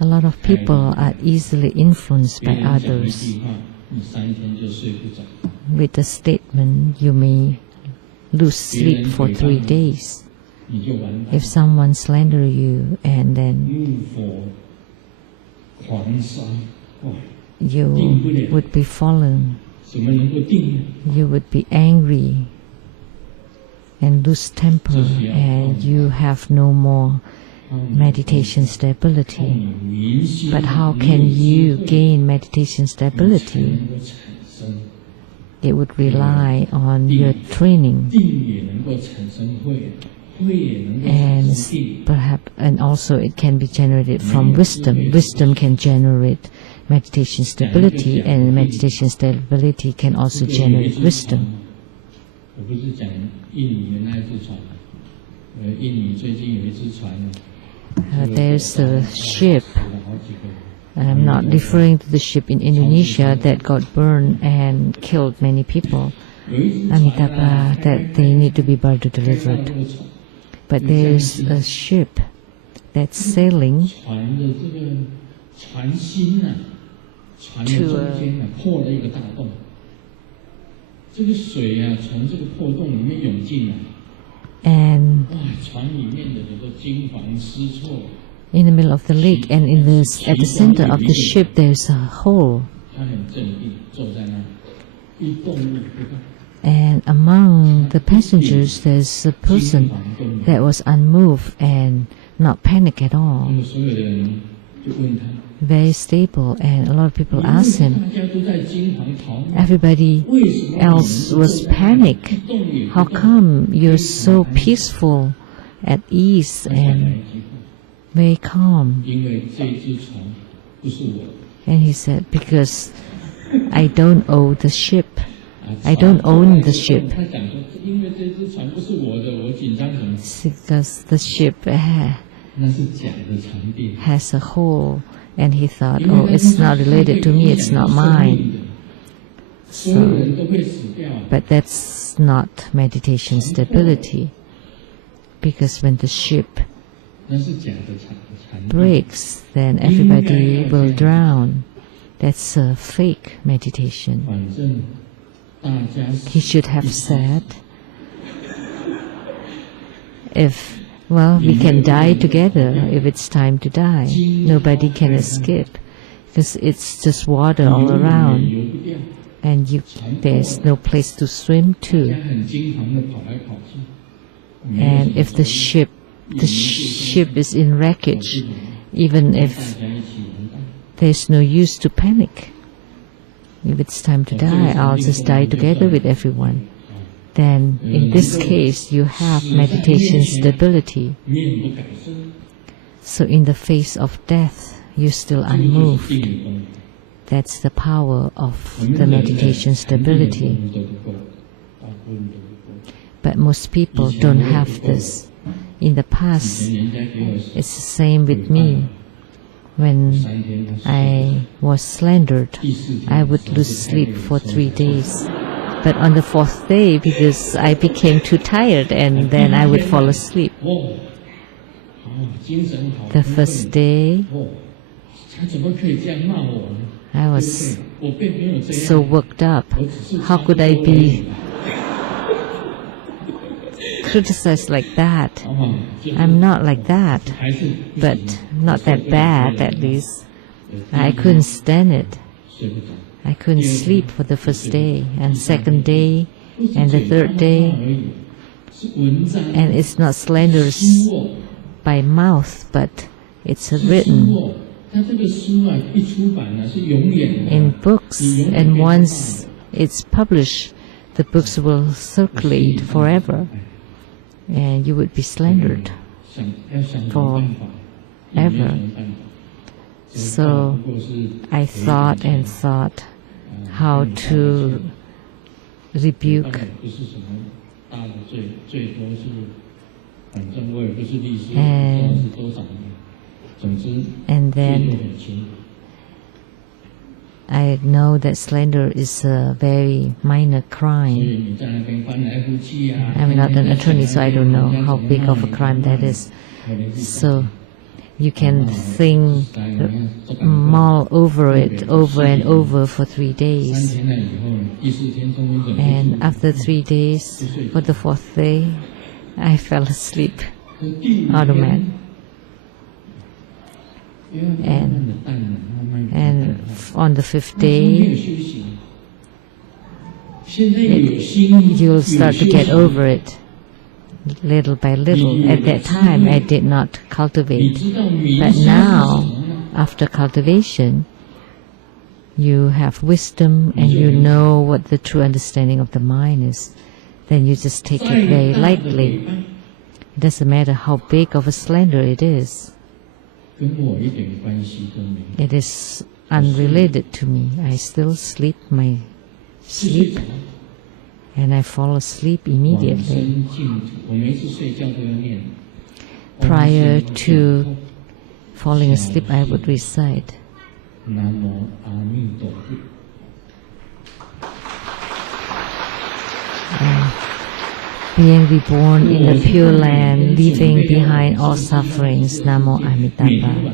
A lot of people are easily influenced by others. With the statement, you may lose sleep for 3 days. If someone slander you and then you would be fallen, you would be angry and lose temper, and you have no more meditation stability. But how can you gain meditation stability? It would rely on your training, and also it can be generated from wisdom. Wisdom can generate meditation stability, and meditation stability can also generate wisdom. There's a ship, and I'm not referring to the ship in Indonesia that got burned and killed many people, Amitabha, that they need to be Bardo delivered. But there's a ship that's sailing to and in the middle of the lake, and at the center of the ship there's a hole, and among the passengers there's a person that was unmoved and not panic at all, very stable. And a lot of people asked him, everybody else was panicked, how come you're so peaceful, at ease and very calm? And he said, because I don't own the ship. I don't own the ship. Because the ship has a hole, and he thought, oh, it's not related to me, it's not mine. So, but that's not meditation stability, because when the ship breaks, then everybody will drown. That's a fake meditation. He should have said, we can die together if it's time to die. Nobody can escape, because it's just water all around, and there's no place to swim to. And if the ship is in wreckage, even if there's no use to panic. If it's time to die, I'll just die together with everyone. Then, in this case, you have meditation stability. So in the face of death, you're still unmoved. That's the power of the meditation stability. But most people don't have this. In the past, it's the same with me. When I was slandered, I would lose sleep for 3 days. But on the 4th day, because I became too tired, and then I would fall asleep. The first day, I was so worked up. How could I be criticized like that? I'm not like that, but not that bad at least. I couldn't stand it. I couldn't sleep for the first day, and second day, and the third day. And it's not slanders by mouth, but it's written in books, and once it's published, the books will circulate forever, and you would be slandered forever. So I thought and thought how to rebuke, and then I know that slander is a very minor crime. I'm not an attorney, so I don't know how big of a crime that is. So you can think, mull over it over and over for 3 days. And after 3 days, for the 4th day, I fell asleep automatically. And on the 5th day, you'll start to get over it, little by little. At that time, I did not cultivate. But now, after cultivation, you have wisdom and you know what the true understanding of the mind is. Then you just take it very lightly. It doesn't matter how big of a slander it is. It is unrelated to me. I still sleep my sleep and I fall asleep immediately. Prior to falling asleep, I would recite being reborn in the Pure Land, leaving behind all sufferings, Namo Amitabha.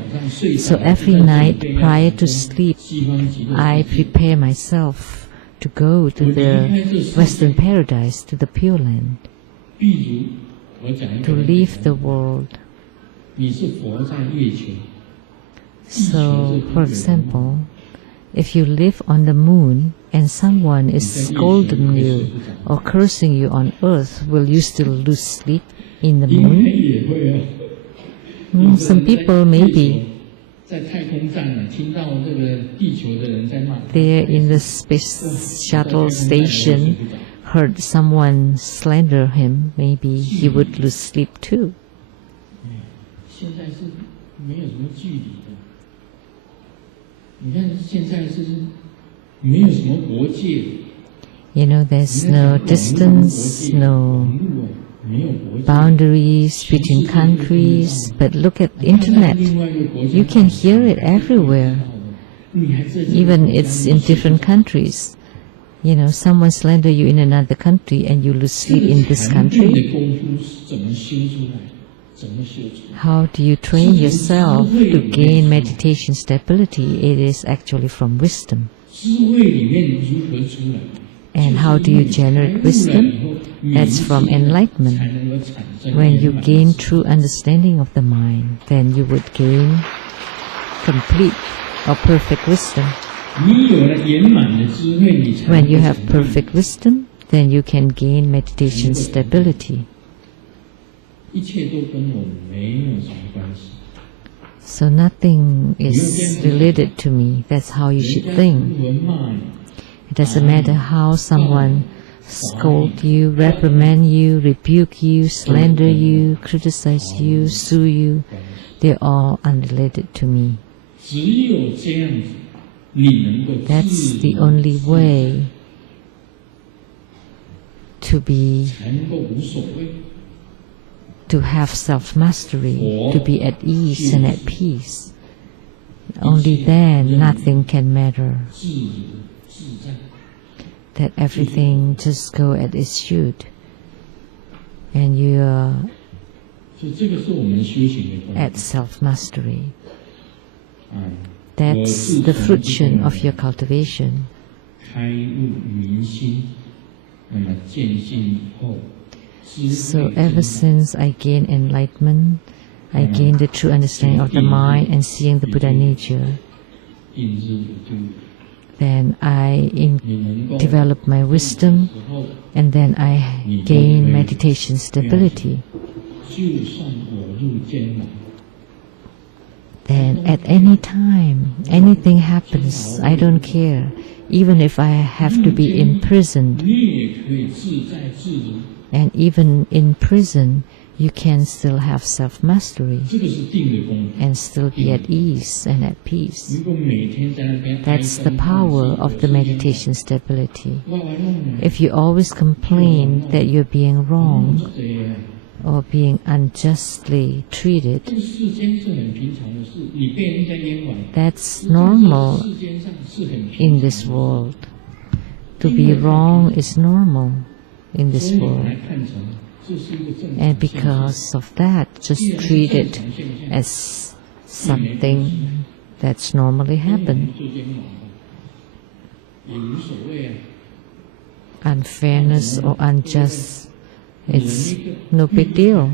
So every night prior to sleep, I prepare myself to go to the Western Paradise, to the Pure Land, to leave the world. So, for example, if you live on the moon and someone is scolding you or cursing you on earth, will you still lose sleep in the moon? Some people maybe. There in the space shuttle station heard someone slander him, maybe he would lose sleep too. You know, there's no distance, no boundaries between countries, but look at the internet. You can hear it everywhere, even it's in different countries. You know, someone slander you in another country and you lose sleep in this country. How do you train yourself to gain meditation stability? It is actually from wisdom. And how do you generate wisdom? That's from enlightenment. When you gain true understanding of the mind, then you would gain complete or perfect wisdom. When you have perfect wisdom, then you can gain meditation stability. So nothing is related to me. That's how you should think. It doesn't matter how someone scold you, reprimand you, rebuke you, slander you, criticize you, sue you. They're all unrelated to me. That's the only way to have self-mastery, to be at ease and at peace. Only then nothing can matter. That everything just go as it should. And you are at self-mastery. That's the fruition of your cultivation. So ever since I gained enlightenment, I gained the true understanding of the mind and seeing the Buddha nature. Then I develop my wisdom, and then I gain meditation stability. Then at any time, anything happens, I don't care. Even if I have to be imprisoned, and even in prison, you can still have self-mastery and still be at ease and at peace. That's the power of the meditation stability. If you always complain that you're being wrong, or being unjustly treated. That's normal in this world. To be wrong is normal in this world. And because of that, just treat it as something that's normally happened. Unfairness or unjust, it's no big deal.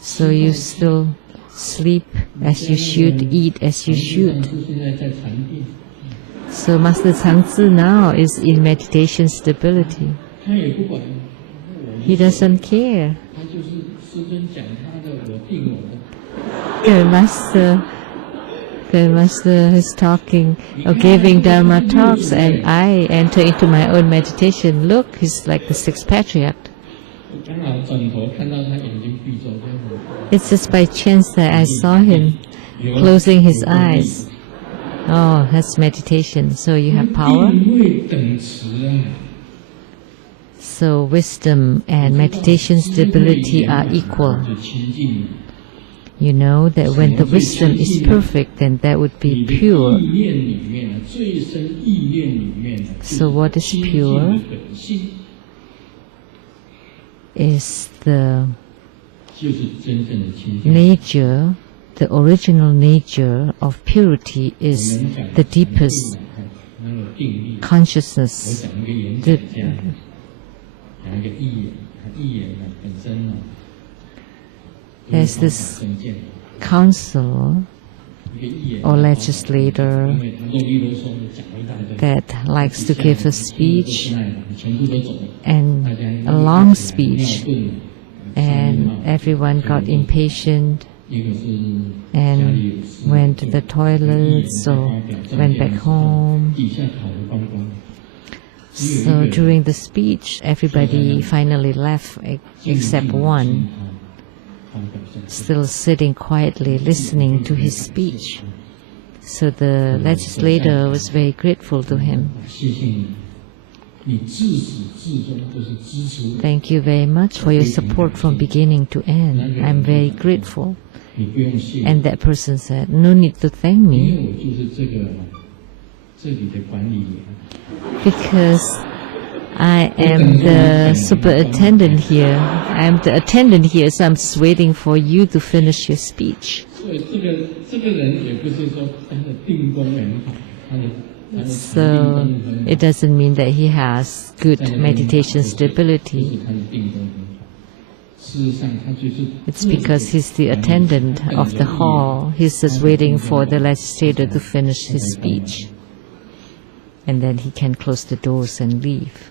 So you still sleep as you should, eat as you should. So Master Tsang now is in meditation stability. He doesn't care. The Master is talking or giving Dharma talks, and I enter into my own meditation. Look, he's like the sixth Patriarch. It's just by chance that I saw him closing his eyes. Oh, that's meditation. So you have power. So wisdom and meditation stability are equal. You know that when the wisdom is perfect, then that would be pure. So what is pure? Is the nature, the original nature of purity is the deepest consciousness. There's this council or legislator that likes to give a speech, and a long speech, and everyone got impatient and went to the toilets or went back home. So during the speech, everybody finally left except one, still sitting quietly listening to his speech. So the legislator was very grateful to him. Thank you very much for your support from beginning to end. I'm very grateful. And that person said, no need to thank me, because I am the superintendent here. I am the attendant here, so I'm just waiting for you to finish your speech. So it doesn't mean that he has good meditation stability. It's because he's the attendant of the hall. He's just waiting for the legislator to finish his speech. And then he can close the doors and leave.